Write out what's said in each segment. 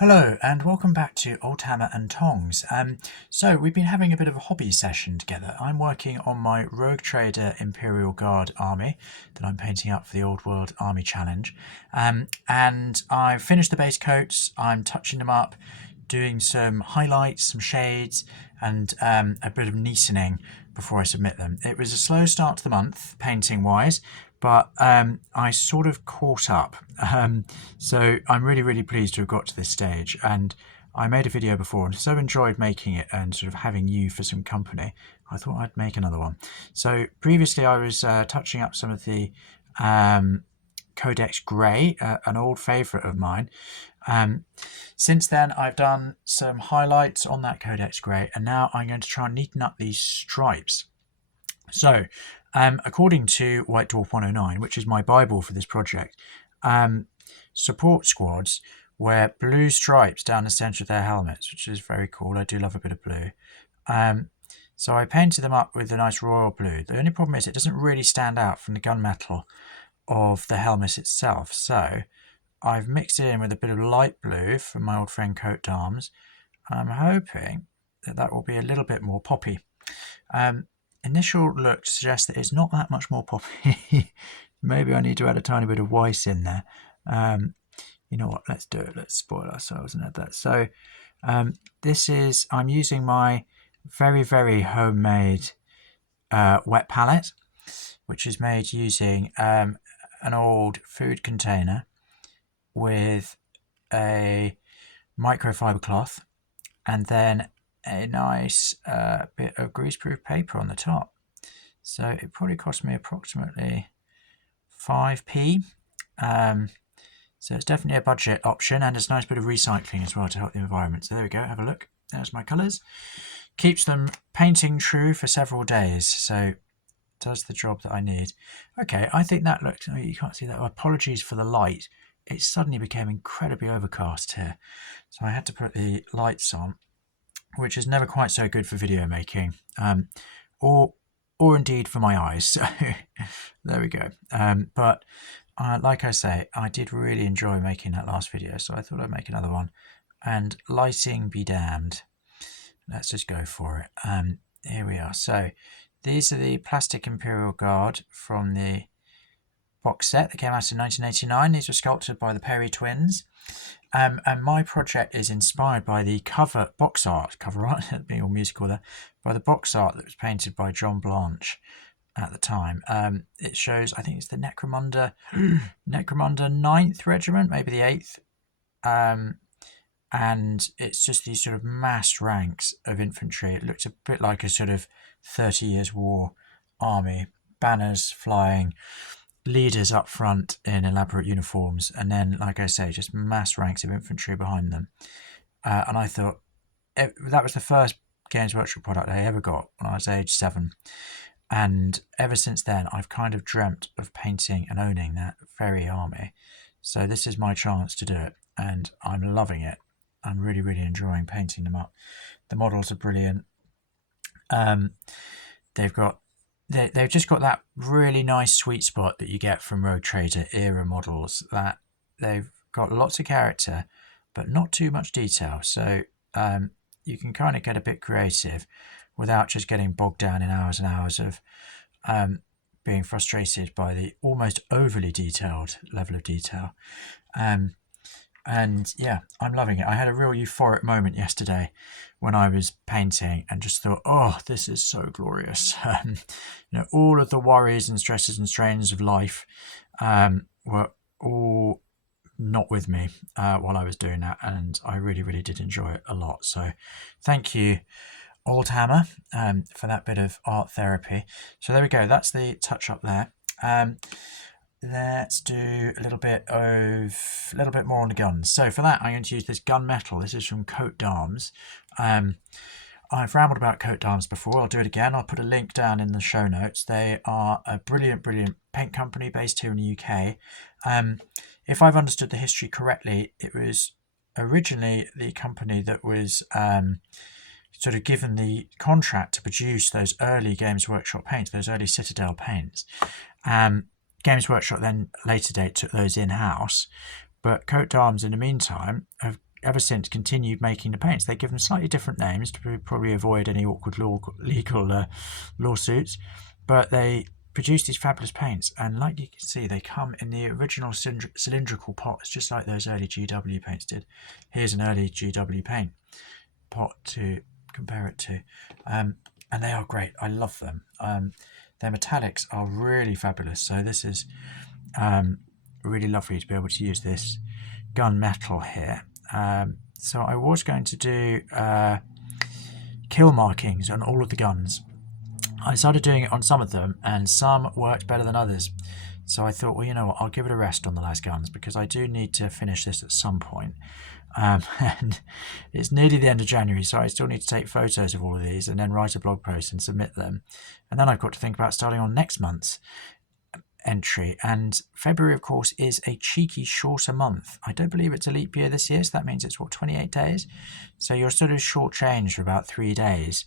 Hello and welcome back to Old Hammer and Tongs. So we've been having a bit of a hobby session together. I'm working on my Rogue Trader Imperial Guard army that I'm painting up for the Old World Army Challenge. And I've finished the base coats, I'm touching them up, doing some highlights, some shades, and a bit of neatening before I submit them. It was a slow start to the month, painting-wise, but I sort of caught up. So I'm really pleased to have got to this stage, and I made a video before and so enjoyed making it and sort of having you for some company. I thought I'd make another one. So previously I was touching up some of the Codex Grey, an old favourite of mine. Since then I've done some highlights on that Codex Grey, and now I'm going to try and neaten up these stripes. So according to White Dwarf 109, which is my bible for this project, support squads wear blue stripes down the centre of their helmets, which is very cool. I do love a bit of blue. So I painted them up with a nice royal blue. The only problem is it doesn't really stand out from the gunmetal of the helmet itself. So I've mixed it in with a bit of light blue from my old friend Coat d'Arms, and I'm hoping that that will be a little bit more poppy. Initial look suggests that it's not that much more poppy. Maybe I need to add a tiny bit of white in there. You know what, let's do it. Let's spoil ourselves and add that. So I'm using my very homemade wet palette, which is made using an old food container with a microfiber cloth and then a nice bit of greaseproof paper on the top. So it probably cost me approximately 5p. So it's definitely a budget option, and it's a nice bit of recycling as well to help the environment. So there we go, have a look. There's my colours. Keeps them painting true for several days, so does the job that I need. Okay, I think that looked, oh, you can't see that. Oh, apologies for the light. It suddenly became incredibly overcast here. So I had to put the lights on, which is never quite so good for video making, or indeed for my eyes. So there we go. But like I say, I did really enjoy making that last video, so I thought I'd make another one. And lighting be damned. Let's just go for it. Here we are. So these are the plastic Imperial Guard from the box set that came out in 1989. These were sculpted by the Perry twins. And my project is inspired by the box art, being all musical there, by the box art that was painted by John Blanche at the time. It shows, I think it's the Necromunda 9th Regiment, maybe the 8th. And it's just these sort of massed ranks of infantry. It looks a bit like a sort of 30 Years' War army, banners flying, leaders up front in elaborate uniforms, and then, like I say, just mass ranks of infantry behind them. And I thought that was the first Games Workshop product I ever got when I was age 7. And ever since then, I've kind of dreamt of painting and owning that very army. So this is my chance to do it, and I'm loving it. I'm really enjoying painting them up. The models are brilliant. They've just got that really nice sweet spot that you get from Rogue Trader era models, that they've got lots of character but not too much detail. So you can kind of get a bit creative without just getting bogged down in hours and hours of being frustrated by the almost overly detailed level of detail. And yeah, I'm loving it. I had a real euphoric moment yesterday when I was painting and just thought, oh, this is so glorious. All of the worries and stresses and strains of life were all not with me while I was doing that, and I really did enjoy it a lot. So thank you, Old Hammer, for that bit of art therapy. So there we go, that's the touch up there. Let's do a little bit more on the guns. So for that, I'm going to use this gunmetal. This is from Coat d'Arms. I've rambled about Coat d'Arms before. I'll do it again. I'll put a link down in the show notes. They are a brilliant paint company based here in the UK. If I've understood the history correctly, it was originally the company that was sort of given the contract to produce those early Games Workshop paints, those early Citadel paints. Games Workshop then later date took those in-house, but Coat d'Arms in the meantime have ever since continued making the paints. They give them slightly different names to probably avoid any awkward legal lawsuits, but they produce these fabulous paints, and like you can see, they come in the original cylindrical pots, just like those early GW paints did. Here's an early GW paint pot to compare it to, and they are great. I love them. Their metallics are really fabulous, so this is really lovely to be able to use this gun metal here. So I was going to do kill markings on all of the guns. I started doing it on some of them, and some worked better than others. So I thought, well, you know what, I'll give it a rest on the last guns, because I do need to finish this at some point. And it's nearly the end of January, so I still need to take photos of all of these and then write a blog post and submit them. And then I've got to think about starting on next month's entry. And February, of course, is a cheeky shorter month. I don't believe it's a leap year this year, so that means it's, what, 28 days? So you're sort of short-changed for about 3 days.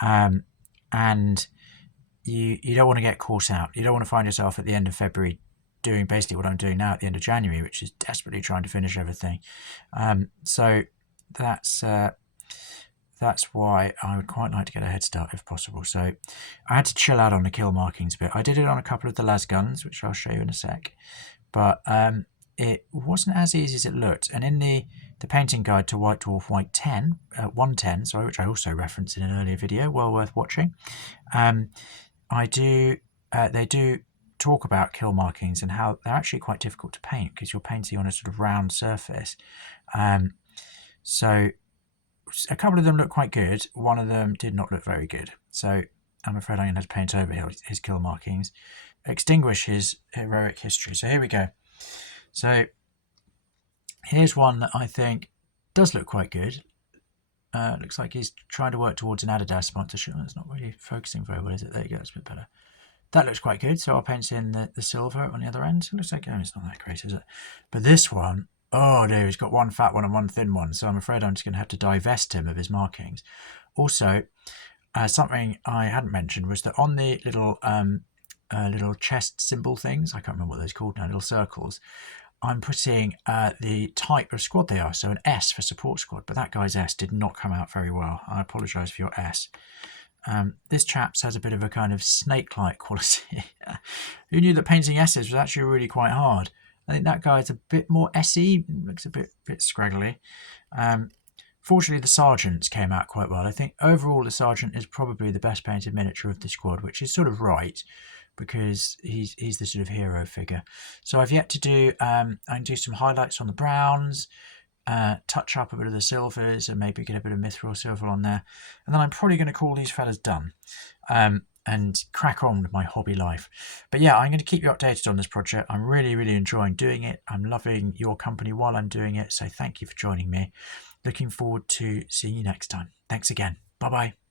And you don't want to get caught out. You don't want to find yourself at the end of February doing basically what I'm doing now at the end of January, which is desperately trying to finish everything. So that's why I would quite like to get a head start if possible. So I had to chill out on the kill markings bit. I did it on a couple of the las guns, which I'll show you in a sec, but it wasn't as easy as it looked. And in the painting guide to White Dwarf White 110, sorry, which I also referenced in an earlier video, well worth watching, they do talk about kill markings and how they're actually quite difficult to paint because you're painting on a sort of round surface. So a couple of them look quite good. One of them did not look very good. So I'm afraid I'm going to have to paint over his kill markings, extinguish his heroic history. So here we go. So here's one that I think does look quite good. Looks like he's trying to work towards an Adidas sponsorship. It's not really focusing very well, is it? There you go, it's a bit better. That looks quite good. So I'll paint in the silver on the other end. It looks like, oh, it's not that great, is it? But this one, oh no, he's got one fat one and one thin one. So I'm afraid I'm just going to have to divest him of his markings. Also, something I hadn't mentioned was that on the little chest symbol things, I can't remember what those are called now, little circles, I'm putting the type of squad they are, so an S for support squad, but that guy's S did not come out very well. I apologise for your S. This chap's has a bit of a kind of snake-like quality. Who knew that painting S's was actually really quite hard? I think that guy's a bit more S-y, looks a bit scraggly. Fortunately, the sergeants came out quite well. I think overall the sergeant is probably the best painted miniature of the squad, which is sort of right, because he's the sort of hero figure. So I've yet to do, I can do some highlights on the browns, touch up a bit of the silvers, and maybe get a bit of mithril silver on there. And then I'm probably going to call these fellas done and crack on with my hobby life. But yeah, I'm going to keep you updated on this project. I'm really, really enjoying doing it. I'm loving your company while I'm doing it. So thank you for joining me. Looking forward to seeing you next time. Thanks again. Bye-bye.